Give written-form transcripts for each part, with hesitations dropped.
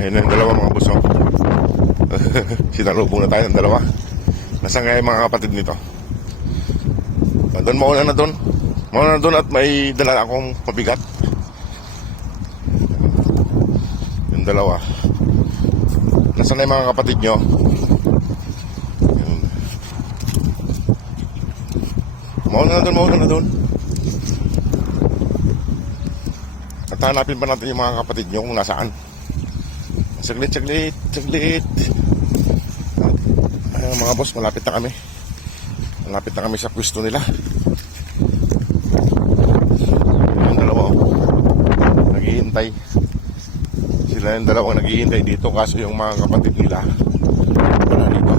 Ayun na yung dalawa mga boss, oh. Sinalubong na tayo ng dalawa. Nasaan kaya yung mga kapatid nito? Doon, mauna na doon. Mauna na doon at may dala akong mabigat. Yung dalawa. Nasaan na yung mga kapatid nyo? Mauna na doon. At hanapin pa natin yung mga kapatid nyo kung nasaan. Saglit. Ayun mga boss, malapit na kami. Malapit na kami sa pwesto nila. Yung dalawa, naghihintay. Sila yung dalawang naghihintay dito, kaso yung mga kapatid nila wala dito.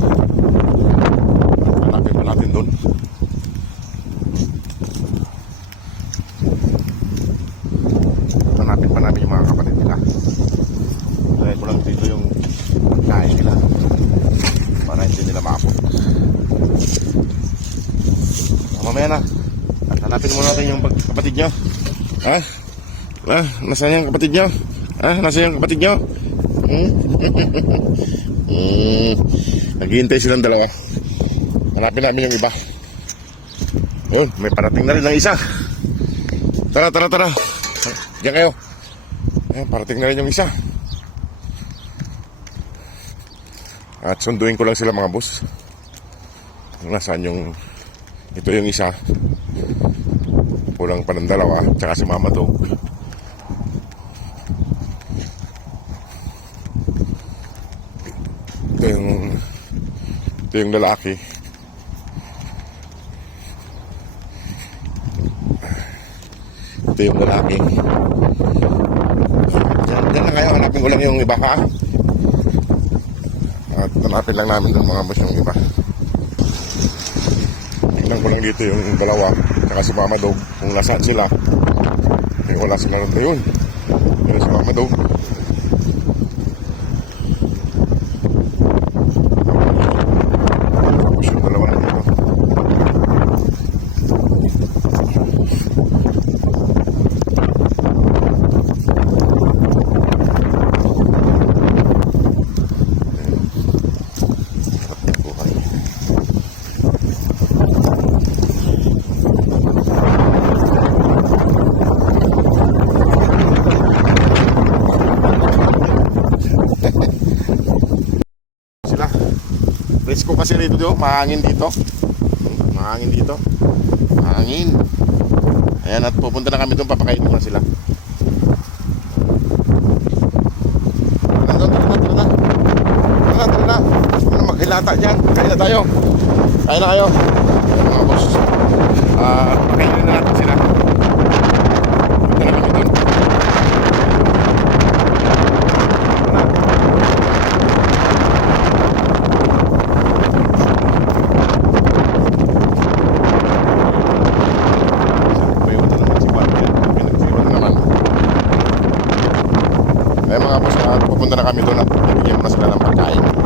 Hanapin pa natin doon. Hanapin pa namin yung mga kapatid nila. Kaya ko lang dito yung kain nila para hindi nila maapot. Mamaya na. Hanapin muna natin yung kapatid nyo. Nasaan yung kapatid nyo? Nasaan yung kapatid nyo? Naghihintay silang dalawa. Hanapin namin yung iba. Yun, may parating na rin ng isa. Tara. Diyan kayo. Ayan, parating na rin yung isa. At sunduin ko lang sila mga boss. Nasaan yung... Ito yung isa. Kulang pa ng dalawa. Tsaka si Mama Dog. Ito yung lalaki. Ito yung lalaki. Diyan lang kayo. Hanapin ko lang yung iba ha. At hanapin lang namin ng mga boss yung iba. Tingnan ko lang dito yung dalawa. Tsaka si Mama Dog. Kung nasaan sila. Wala sila rin yun. Pero si Mama Dog. Presko kasi dito, mahangin dito. Mahangin. Ayan, at pupunta na kami doon, papakainin ko na sila. Tara na. Maghilata dyan. Kain na tayo. Kain na kayo. Ayan, mga boss. Pakainin na natin sila. Pupunta na kami doon. Ay mga boss, pupunta na kami doon at bibigyan ko na sila ng pagkain.